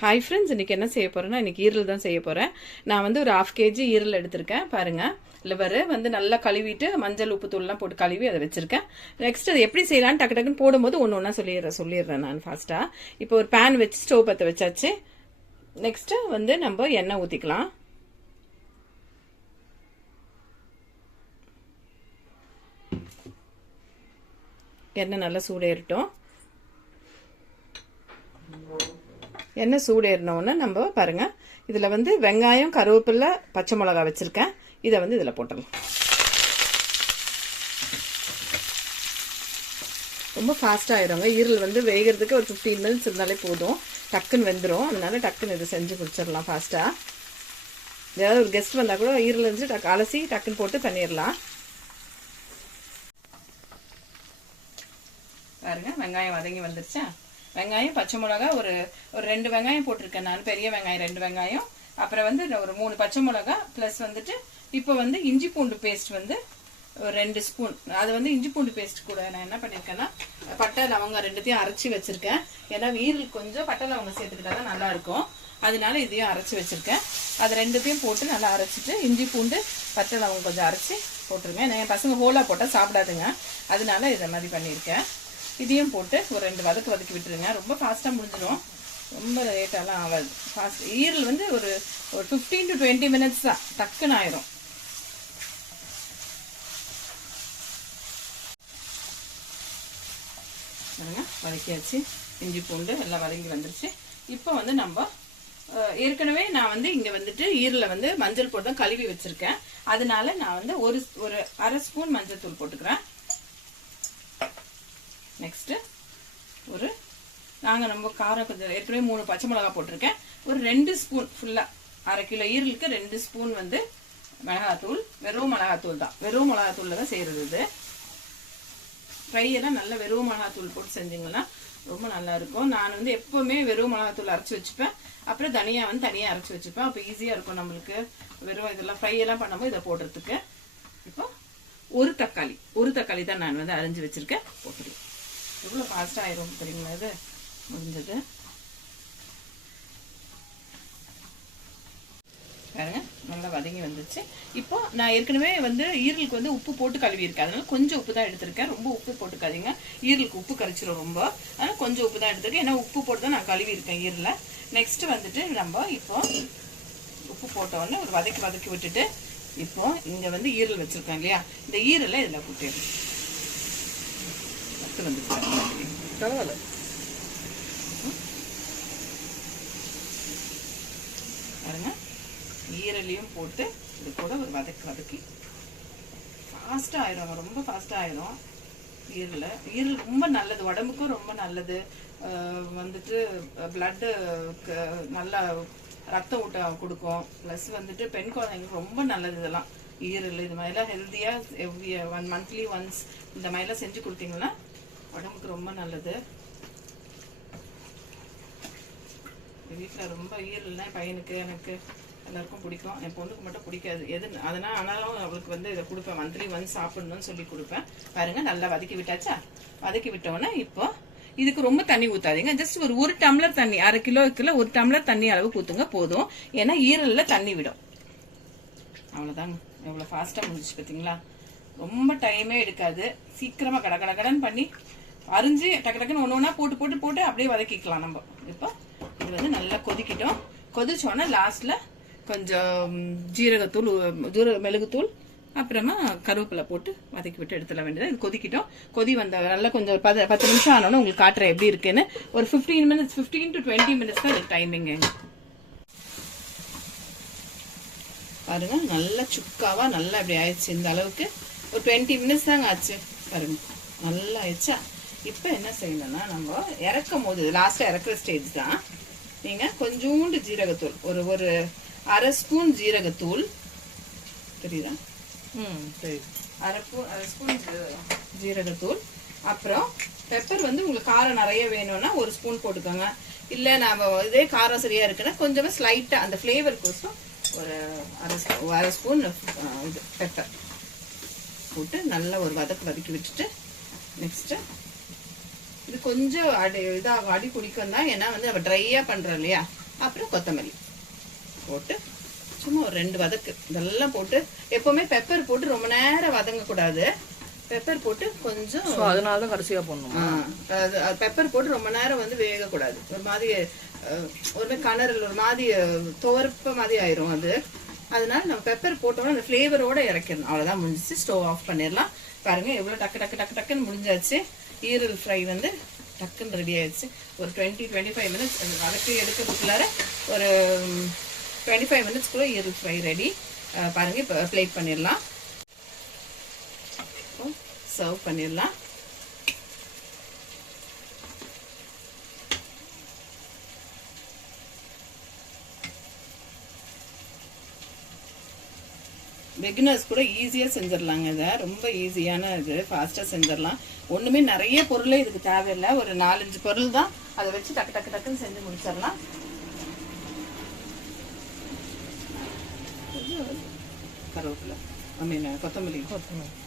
Hi friends, இன்றைக்கி என்ன செய்ய போகிறேன்னா, இன்றைக்கி ஈரல் தான் செய்ய போகிறேன். நான் வந்து ஒரு 1/2 kg ஈரல் எடுத்திருக்கேன். பாருங்கள், லிவர் வந்து நல்லா கழுவிட்டு மஞ்சள் உப்பு தூள்லாம் போட்டு கழுவி அதை வச்சுருக்கேன். நெக்ஸ்ட் அது எப்படி செய்யலான்னு டக்கு டக்குன்னு போடும்போது ஒன்று ஒன்றா சொல்லிடுறேன் நான் ஃபாஸ்ட்டாக. இப்போ ஒரு பேன் வச்சு ஸ்டவ் பற்ற வச்சாச்சு. நெக்ஸ்ட்டு வந்து நம்ம எண்ணெய் ஊற்றிக்கலாம். எண்ணெய் நல்லா சூடேறட்டும். எண்ணெய் சூடேறினோன்னு நம்ம பாருங்கள், இதில் வந்து வெங்காயம், கருவேப்பிலை, பச்சை மிளகா வச்சுருக்கேன். இதை வந்து இதில் போட்டுடலாம். ரொம்ப ஃபாஸ்ட்டாக ஆயிடுங்க. ஈரல் வந்து வேகிறதுக்கு ஒரு 15 minutes இருந்தாலே போதும், டக்குன்னு வெந்துடும். அதனால டக்குன்னு இதை செஞ்சு குடிச்சிடலாம் ஃபாஸ்ட்டாக. ஏதாவது ஒரு கெஸ்ட் வந்தால் கூட ஈரல் இருந்துச்சு அலசி டக்குன்னு போட்டு பண்ணிடலாம். பாருங்க, வெங்காயம் வதங்கி வந்துருச்சா? வெங்காயம், பச்சை மிளகா ஒரு 2 வெங்காயம் போட்டிருக்கேன் நான், பெரிய வெங்காயம் 2 வெங்காயம், அப்புறம் வந்து ஒரு 3 பச்சை மிளகா, ப்ளஸ் வந்துட்டு இப்போ வந்து இஞ்சி பூண்டு பேஸ்ட் வந்து ஒரு 2 ஸ்பூன். அது வந்து இஞ்சி பூண்டு பேஸ்ட் கூட நான் என்ன பண்ணியிருக்கேன்னா, பட்டை லவங்கம் 2த்தையும் அரைச்சி வச்சுருக்கேன். ஏன்னா ஈரல் கொஞ்சம் பட்டை லவங்கம் சேர்த்துக்கிட்டா தான் நல்லாயிருக்கும். அதனால இதையும் அரைச்சி வச்சுருக்கேன். அது 2த்தையும் போட்டு நல்லா அரைச்சிட்டு, இஞ்சி பூண்டு பட்டை லவங்கம் கொஞ்சம் அரைச்சி போட்டுருங்க. என் பசங்க ஹோலாக போட்டால் சாப்பிடாதுங்க, அதனால இதை மாதிரி பண்ணியிருக்கேன். இதையும் போட்டு ஒரு 2 வதக்கி விட்டுருங்க. ரொம்ப ஃபாஸ்ட்டாக முடிஞ்சிடும், ரொம்ப லேட்டாலாம் ஆகாது. ஃபாஸ்ட் ஈரல் வந்து ஒரு 15 to 20 minutes தான், டக்குன்னு ஆயிரும். வதக்கியாச்சு. இஞ்சி பூண்டு எல்லாம் வதங்கி வந்துருச்சு. இப்போ வந்து நம்ம ஏற்கனவே நான் வந்து இங்கே வந்துட்டு ஈரலை வந்து மஞ்சள் போட்டு தான் கழுவி வச்சுருக்கேன். அதனால நான் வந்து ஒரு 1/2 ஸ்பூன் மஞ்சள் தூள் போட்டுக்கிறேன். நெக்ஸ்ட்டு நம்ம காரம் கொஞ்சம் ஏற்கனவே 3 பச்சை மிளகா போட்டிருக்கேன். ஒரு 2 ஸ்பூன் ஃபுல்லாக 1/2 கிலோ ஈரலுக்கு 2 ஸ்பூன் வந்து மிளகாத்தூள். வெறும் மிளகாத்தூள் தான், வெறும் மிளகாத்தூளில் தான் செய்கிறது. இது ஃப்ரையெல்லாம் நல்லா வெறும் மிளகாத்தூள் போட்டு செஞ்சிங்கன்னா ரொம்ப நல்லா இருக்கும். நான் வந்து எப்போவுமே வெறும் மிளகாத்தூள் அரைச்சி வச்சுப்பேன். அப்புறம் தனியாக வந்து தனியாக அரைச்சி வச்சுப்பேன். அப்போ ஈஸியாக இருக்கும் நம்மளுக்கு வெறும் இதெல்லாம் ஃப்ரையெல்லாம் பண்ணும்போது இதை போடுறதுக்கு. இப்போ ஒரு தக்காளி தான் நான் வந்து அரைஞ்சி வச்சுருக்கேன், போட்டுருக்கேன். எவ்வளோ ஃபாஸ்ட்டாக ஆயிரும் தெரியுங்களா? இது முடிஞ்சது பாருங்க, நல்லா வதங்கி வந்துச்சு. இப்போ நான் ஏற்கனவே வந்து ஈரலுக்கு வந்து உப்பு போட்டு கழுவியிருக்கேன். அதனால கொஞ்சம் உப்பு தான் எடுத்திருக்கேன். ரொம்ப உப்பு போட்டுக்காதீங்க, ஈரலுக்கு உப்பு கரைச்சிடும் ரொம்ப. அதனால் கொஞ்சம் உப்பு தான் எடுத்திருக்கேன். ஏன்னா உப்பு போட்டு தான் நான் கழுவியிருக்கேன் ஈரலை. நெக்ஸ்ட் வந்துட்டு நம்ம இப்போ உப்பு போட்டோடனே ஒரு வதக்கி விட்டுட்டு, இப்போ இங்கே வந்து ஈரல் வச்சுருக்கேன் இல்லையா, இந்த ஈரலை இதில் போட்டுடுறேன். வந்து பரவாயில்ல. பாருங்க, ஈரலையும் போட்டு இது கூட ஒரு வதக்கி ஃபாஸ்ட்டாக ஆயிடும், ரொம்ப ஃபாஸ்ட்டாக ஆயிடும். ஈரல் ரொம்ப நல்லது, உடம்புக்கும் ரொம்ப நல்லது. வந்துட்டு பிளட்டு நல்லா ரத்த ஊட்டம் கொடுக்கும். ப்ளஸ் வந்துட்டு பெண் குழந்தைங்களுக்கு ரொம்ப நல்லது இதெல்லாம். ஈரல் இது மாதிரிலாம் ஹெல்த்தியாக 1 monthly once இந்த மாதிரிலாம் செஞ்சு கொடுத்தீங்கன்னா உடம்புக்கு ரொம்ப நல்லது. வீட்டில் ரொம்ப ஈரல்னா பையனுக்கு எனக்கு எல்லாருக்கும் பிடிக்கும். என் பொண்ணுக்கு மட்டும் பிடிக்காது அதனால் ஆனாலும் அவளுக்கு வந்து இதை கொடுப்பேன். மந்த்லி ஒன்ஸ் சாப்பிடணும்னு சொல்லி கொடுப்பேன். பாருங்க, நல்லா வதக்கி விட்டாச்சா? வதக்கி விட்டோன்னே இப்போ இதுக்கு ரொம்ப தண்ணி ஊற்றாதீங்க. ஜஸ்ட் ஒரு டம்ளர் தண்ணி, 1/2 கிலோவுக்குள்ள 1 டம்ளர் தண்ணி அளவு ஊற்றுங்க போதும். ஏன்னா ஈரலில் தண்ணி விடும். அவ்வளோதாங்க, எவ்வளோ ஃபாஸ்ட்டாக முடிஞ்சிச்சு பார்த்தீங்களா? ரொம்ப டைமே எடுக்காது, சீக்கிரமாக கடன்னு பண்ணி அரிஞ்சு டக்குன்னு ஒன்று ஒன்றா போட்டு அப்படியே வதக்கிக்கலாம் நம்ம. இப்போ இது வந்து நல்லா கொதிக்கிட்டோம். கொதிச்சோன்னா லாஸ்ட்டில் கொஞ்சம் ஜீரகத்தூள், மிளகுத்தூள், அப்புறமா கருவேப்பிலை போட்டு வதக்கி விட்டு எடுத்துட வேண்டியது. இது கொதிக்கிட்டோம். கொதி வந்த நல்லா கொஞ்சம் 10 நிமிஷம் ஆனோன்னு உங்களுக்கு காட்டுறேன் எப்படி இருக்குன்னு. ஒரு 15 to 20 minutes தான் இதுக்கு டைமிங்க. பாருங்க, நல்லா சுக்காவா நல்லா இப்படி ஆயிடுச்சு. இந்த அளவுக்கு ஒரு 20 minutes தாங்க ஆச்சு. பாருங்க, நல்லா ஆயிடுச்சா? இப்போ என்ன செய்யணும்னா, நம்ம இறக்கும் போது லாஸ்ட்டாக இறக்குற ஸ்டேஜ் தான். நீங்கள் கொஞ்சோண்டு ஜீரகத்தூள், ஒரு 1/2 ஸ்பூன் ஜீரகத்தூள், தெரியுதா? சரி, 1/2 ஸ்பூன் ஜீரகத்தூள். அப்புறம் பெப்பர் வந்து உங்களுக்கு காரம் நிறைய வேணும்னா 1 ஸ்பூன் போட்டுக்கோங்க. இல்லை நம்ம இதே காரம் சரியாக இருக்குன்னா கொஞ்சமாக ஸ்லைட்டாக அந்த ஃப்ளேவருக்கோசம் ஒரு 1/2 ஸ்பூன் இது பெப்பர் போட்டு நல்லா ஒரு வதக்கி விட்டுட்டு, நெக்ஸ்ட்டு இது கொஞ்சம் இதாகும், அடி பிடிக்கும் தான். ஏன்னா வந்து நம்ம ட்ரையாக பண்ணுறோம் இல்லையா, அப்புறம் கொத்தமல்லி போட்டு சும்மா ஒரு 2 வதக்கு இதெல்லாம் போட்டு, எப்பவுமே பெப்பர் போட்டு ரொம்ப நேரம் வதங்கக்கூடாது. பெப்பர் போட்டு கொஞ்சம், அதனால தான் கடைசியா போடணும். பெப்பர் போட்டு ரொம்ப நேரம் வந்து வேகக்கூடாது. ஒரு மாதிரி ஒரு கணரல் ஒரு மாதிரி துவர்ப்ப மாதிரி ஆயிரும் அது. அதனால நம்ம பெப்பர் போட்டோம்னா அந்த ஃப்ளேவரோட இறக்கிடணும். அவ்வளோதான், முடிஞ்சிச்சு. ஸ்டவ் ஆஃப் பண்ணிடலாம். பாருங்க எவ்வளோ டக்கு டக்கு டக்கு டக்குன்னு முடிஞ்சாச்சு. ஈரல் ஃப்ரை வந்து டக்குன்னு ரெடி ஆயிடுச்சு. ஒரு 20-25 மினிட்ஸ் வதக்கி எடுக்கிறதுக்குள்ளார ஒரு 25 மினிட்ஸ்க்குள்ள ஈரல் ஃப்ரை ரெடி. பாருங்க இப்போ பிளேட் பண்ணிடலாம், சர்வ் பண்ணிடலாம். பிகினர்ஸ் கூட ஈஸியாக செஞ்சிடலாங்க. இதை ரொம்ப ஈஸியான இது, ஃபாஸ்ட்டாக செஞ்சிடலாம். ஒன்றுமே நிறைய பொருளே இதுக்கு தேவையில்லை. ஒரு 4-5 பொருள் தான், அதை வச்சு டக்கு டக்கு டக்குன்னு செஞ்சு முடிச்சிடலாம். கருவேப்பிலை, கொத்தமல்லி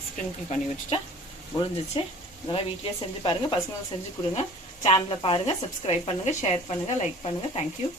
ஸ்ப்ரிங்கிள் பண்ணி வச்சுட்டா முடிஞ்சிச்சு. இதெல்லாம் வீட்லேயே செஞ்சு பாருங்கள், பசங்களுக்கு செஞ்சு கொடுங்க. சேனலை பாருங்கள், சப்ஸ்கிரைப் பண்ணுங்கள், ஷேர் பண்ணுங்கள், லைக் பண்ணுங்கள். தேங்க்யூ.